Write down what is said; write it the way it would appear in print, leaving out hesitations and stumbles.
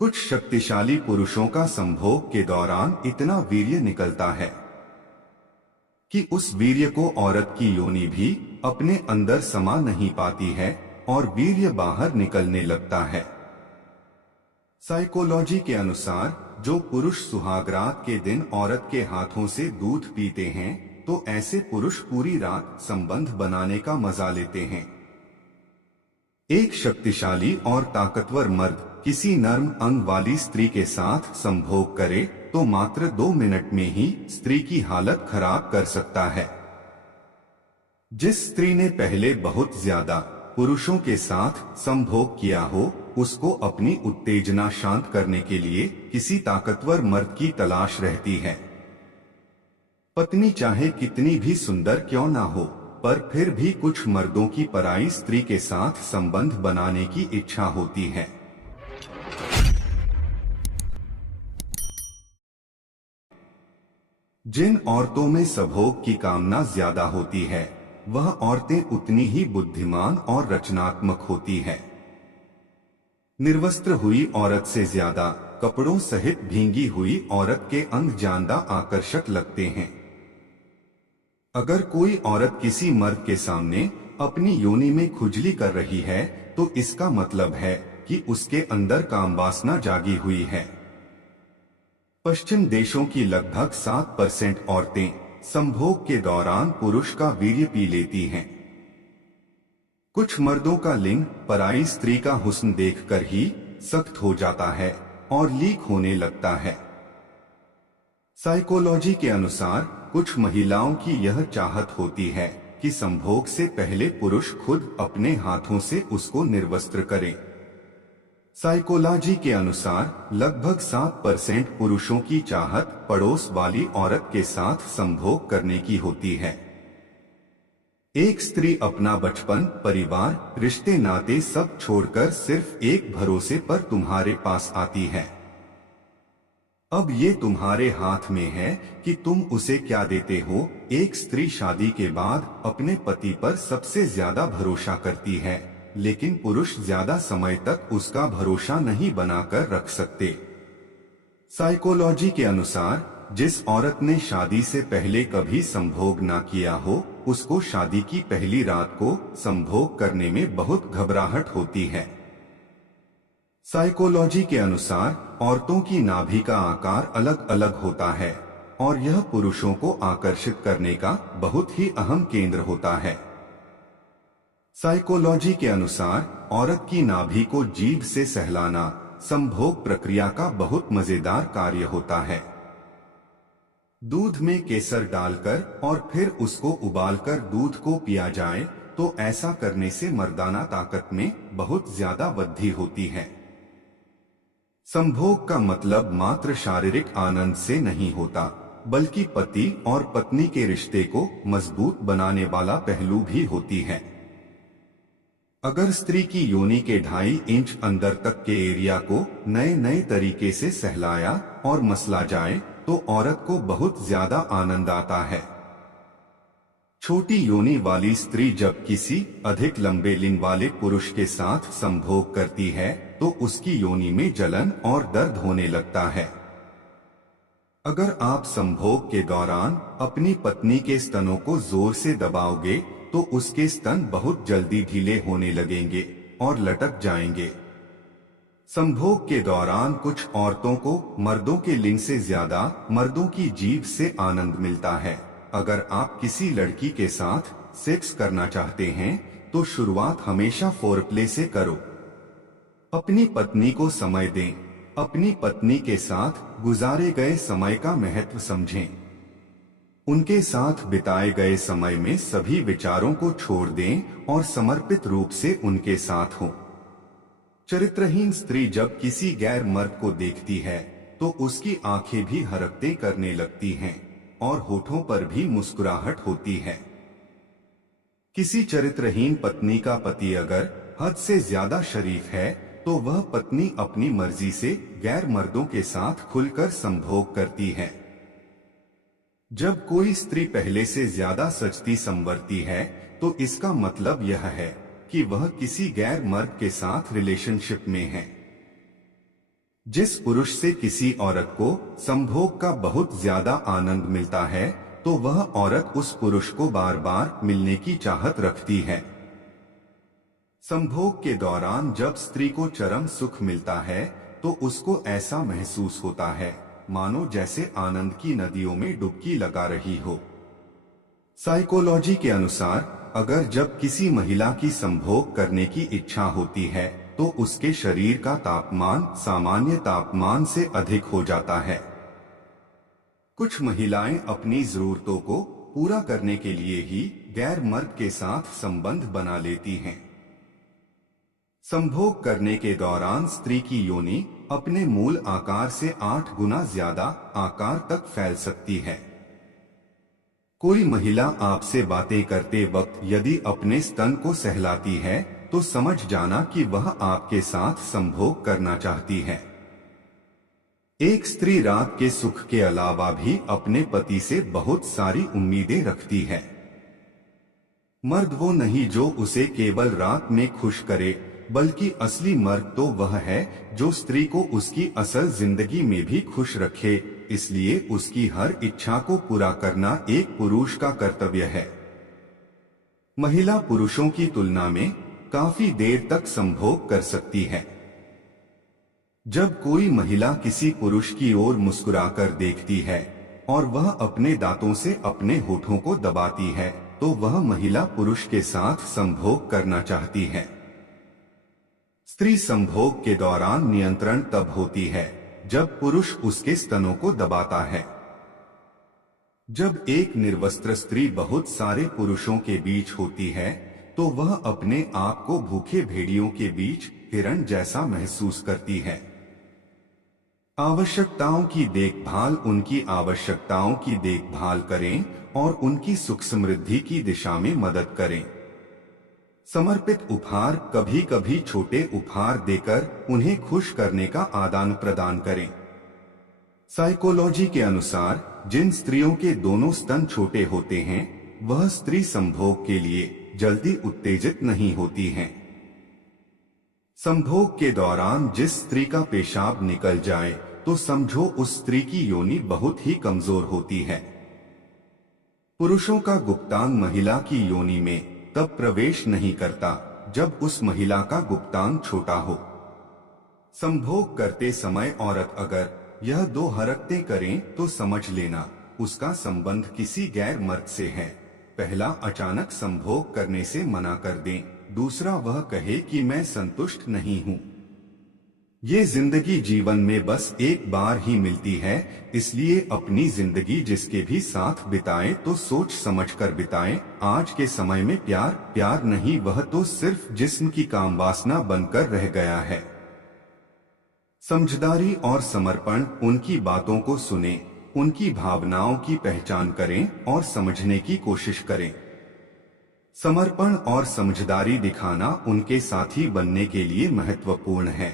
कुछ शक्तिशाली पुरुषों का संभोग के दौरान इतना वीर्य निकलता है कि उस वीर्य को औरत की योनि भी अपने अंदर समा नहीं पाती है और वीर्य बाहर निकलने लगता है। साइकोलॉजी के अनुसार जो पुरुष सुहागरात के दिन औरत के हाथों से दूध पीते हैं तो ऐसे पुरुष पूरी रात संबंध बनाने का मजा लेते हैं। एक शक्तिशाली और ताकतवर मर्द किसी नर्म अंग वाली स्त्री के साथ संभोग करे तो मात्र 2 मिनट में ही स्त्री की हालत खराब कर सकता है। जिस स्त्री ने पहले बहुत ज्यादा पुरुषों के साथ संभोग किया हो उसको अपनी उत्तेजना शांत करने के लिए किसी ताकतवर मर्द की तलाश रहती है। पत्नी चाहे कितनी भी सुंदर क्यों ना हो पर फिर भी कुछ मर्दों की पराई स्त्री के साथ संबंध बनाने की इच्छा होती है। जिन औरतों में संभोग की कामना ज्यादा होती है वह औरतें उतनी ही बुद्धिमान और रचनात्मक होती है। निर्वस्त्र हुई औरत से ज्यादा कपड़ों सहित भींगी हुई औरत के अंग ज्यादा आकर्षक लगते हैं। अगर कोई औरत किसी मर्द के सामने अपनी योनि में खुजली कर रही है तो इसका मतलब है कि उसके अंदर कामवासना जागी हुई है। पश्चिम देशों की लगभग 7% औरतें संभोग के दौरान पुरुष का वीर्य पी लेती हैं। कुछ मर्दों का लिंग पराई स्त्री का हुस्न देखकर ही सख्त हो जाता है और लीक होने लगता है। साइकोलॉजी के अनुसार कुछ महिलाओं की यह चाहत होती है कि संभोग से पहले पुरुष खुद अपने हाथों से उसको निर्वस्त्र करे। साइकोलॉजी के अनुसार लगभग 7% पुरुषों की चाहत पड़ोस वाली औरत के साथ संभोग करने की होती है। एक स्त्री अपना बचपन, परिवार, रिश्ते नाते सब छोड़कर सिर्फ एक भरोसे पर तुम्हारे पास आती है। अब ये तुम्हारे हाथ में है कि तुम उसे क्या देते हो। एक स्त्री शादी के बाद अपने पति पर सबसे ज्यादा भरोसा करती है लेकिन पुरुष ज्यादा समय तक उसका भरोसा नहीं बनाकर रख सकते। साइकोलॉजी के अनुसार जिस औरत ने शादी से पहले कभी संभोग ना किया हो उसको शादी की पहली रात को संभोग करने में बहुत घबराहट होती है। साइकोलॉजी के अनुसार औरतों की नाभि का आकार अलग अलग होता है और यह पुरुषों को आकर्षित करने का बहुत ही अहम केंद्र होता है। साइकोलॉजी के अनुसार औरत की नाभि को जीभ से सहलाना संभोग प्रक्रिया का बहुत मजेदार कार्य होता है। दूध में केसर डालकर और फिर उसको उबालकर दूध को पिया जाए तो ऐसा करने से मर्दाना ताकत में बहुत ज्यादा वृद्धि होती है। संभोग का मतलब मात्र शारीरिक आनंद से नहीं होता बल्कि पति और पत्नी के रिश्ते को मजबूत बनाने वाला पहलू भी होती है। अगर स्त्री की योनि के 2.5 इंच अंदर तक के एरिया को नए नए तरीके से सहलाया और मसला जाए तो औरत को बहुत ज्यादा आनंद आता है। छोटी योनि वाली स्त्री जब किसी अधिक लंबे लिंग वाले पुरुष के साथ संभोग करती है तो उसकी योनि में जलन और दर्द होने लगता है। अगर आप संभोग के दौरान अपनी पत्नी के स्तनों को जोर से दबाओगे तो उसके स्तन बहुत जल्दी ढीले होने लगेंगे और लटक जाएंगे। संभोग के दौरान कुछ औरतों को मर्दों के लिंग से ज्यादा मर्दों की जीभ से आनंद मिलता है। अगर आप किसी लड़की के साथ सेक्स करना चाहते हैं तो शुरुआत हमेशा फोरप्ले से करो। अपनी पत्नी को समय दें, अपनी पत्नी के साथ गुजारे गए समय का महत्व समझें। उनके साथ बिताए गए समय में सभी विचारों को छोड़ दें और समर्पित रूप से उनके साथ हों। चरित्रहीन स्त्री जब किसी गैर मर्द को देखती है तो उसकी आंखें भी हरकतें करने लगती हैं और होठों पर भी मुस्कुराहट होती है। किसी चरित्रहीन पत्नी का पति अगर हद से ज्यादा शरीफ है तो वह पत्नी अपनी मर्जी से गैर मर्दों के साथ खुलकर संभोग करती है। जब कोई स्त्री पहले से ज्यादा सजती संवरती है तो इसका मतलब यह है कि वह किसी गैर मर्द के साथ रिलेशनशिप में है। जिस पुरुष से किसी औरत को संभोग का बहुत ज्यादा आनंद मिलता है तो वह औरत उस पुरुष को बार बार मिलने की चाहत रखती है। संभोग के दौरान जब स्त्री को चरम सुख मिलता है तो उसको ऐसा महसूस होता है मानो जैसे आनंद की नदियों में डुबकी लगा रही हो। साइकोलॉजी के अनुसार अगर जब किसी महिला की संभोग करने की इच्छा होती है तो उसके शरीर का तापमान सामान्य तापमान से अधिक हो जाता है। कुछ महिलाएं अपनी जरूरतों को पूरा करने के लिए ही गैर मर्द के साथ संबंध बना लेती हैं। संभोग करने के दौरान स्त्री की योनि अपने मूल आकार से 8 गुना ज्यादा आकार तक फैल सकती है। कोई महिला आपसे बातें करते वक्त यदि अपने स्तन को सहलाती है तो समझ जाना कि वह आपके साथ संभोग करना चाहती है। एक स्त्री रात के सुख के अलावा भी अपने पति से बहुत सारी उम्मीदें रखती है। मर्द वो नहीं जो उसे केवल रात में खुश करे, बल्कि असली मर्द तो वह है जो स्त्री को उसकी असल जिंदगी में भी खुश रखे। इसलिए उसकी हर इच्छा को पूरा करना एक पुरुष का कर्तव्य है। महिला पुरुषों की तुलना में काफी देर तक संभोग कर सकती है। जब कोई महिला किसी पुरुष की ओर मुस्कुराकर देखती है और वह अपने दांतों से अपने होठों को दबाती है तो वह महिला पुरुष के साथ संभोग करना चाहती है। स्त्री संभोग के दौरान नियंत्रण तब होती है जब पुरुष उसके स्तनों को दबाता है। जब एक निर्वस्त्र स्त्री बहुत सारे पुरुषों के बीच होती है तो वह अपने आप को भूखे भेड़ियों के बीच हिरण जैसा महसूस करती है। आवश्यकताओं की देखभाल उनकी आवश्यकताओं की देखभाल करें और उनकी सुख समृद्धि की दिशा में मदद करें। समर्पित उपहार कभी कभी छोटे उपहार देकर उन्हें खुश करने का आदान प्रदान करें। साइकोलॉजी के अनुसार जिन स्त्रियों के दोनों स्तन छोटे होते हैं वह स्त्री संभोग के लिए जल्दी उत्तेजित नहीं होती हैं। संभोग के दौरान जिस स्त्री का पेशाब निकल जाए तो समझो उस स्त्री की योनि बहुत ही कमजोर होती है। पुरुषों का गुप्तांग महिला की योनि में तब प्रवेश नहीं करता जब उस महिला का गुप्तांग छोटा हो। संभोग करते समय औरत अगर यह 2 हरकतें करें तो समझ लेना उसका संबंध किसी गैर मर्द से है। पहला, अचानक संभोग करने से मना कर दें। दूसरा, वह कहे कि मैं संतुष्ट नहीं हूँ। ये जिंदगी जीवन में बस एक बार ही मिलती है, इसलिए अपनी जिंदगी जिसके भी साथ बिताएं तो सोच समझकर बिताएं। आज के समय में प्यार नहीं, वह तो सिर्फ जिस्म की काम वासना बनकर रह गया है। समझदारी और समर्पण, उनकी बातों को सुनें, उनकी भावनाओं की पहचान करें और समझने की कोशिश करें। समर्पण और समझदारी दिखाना उनके साथी बनने के लिए महत्वपूर्ण है।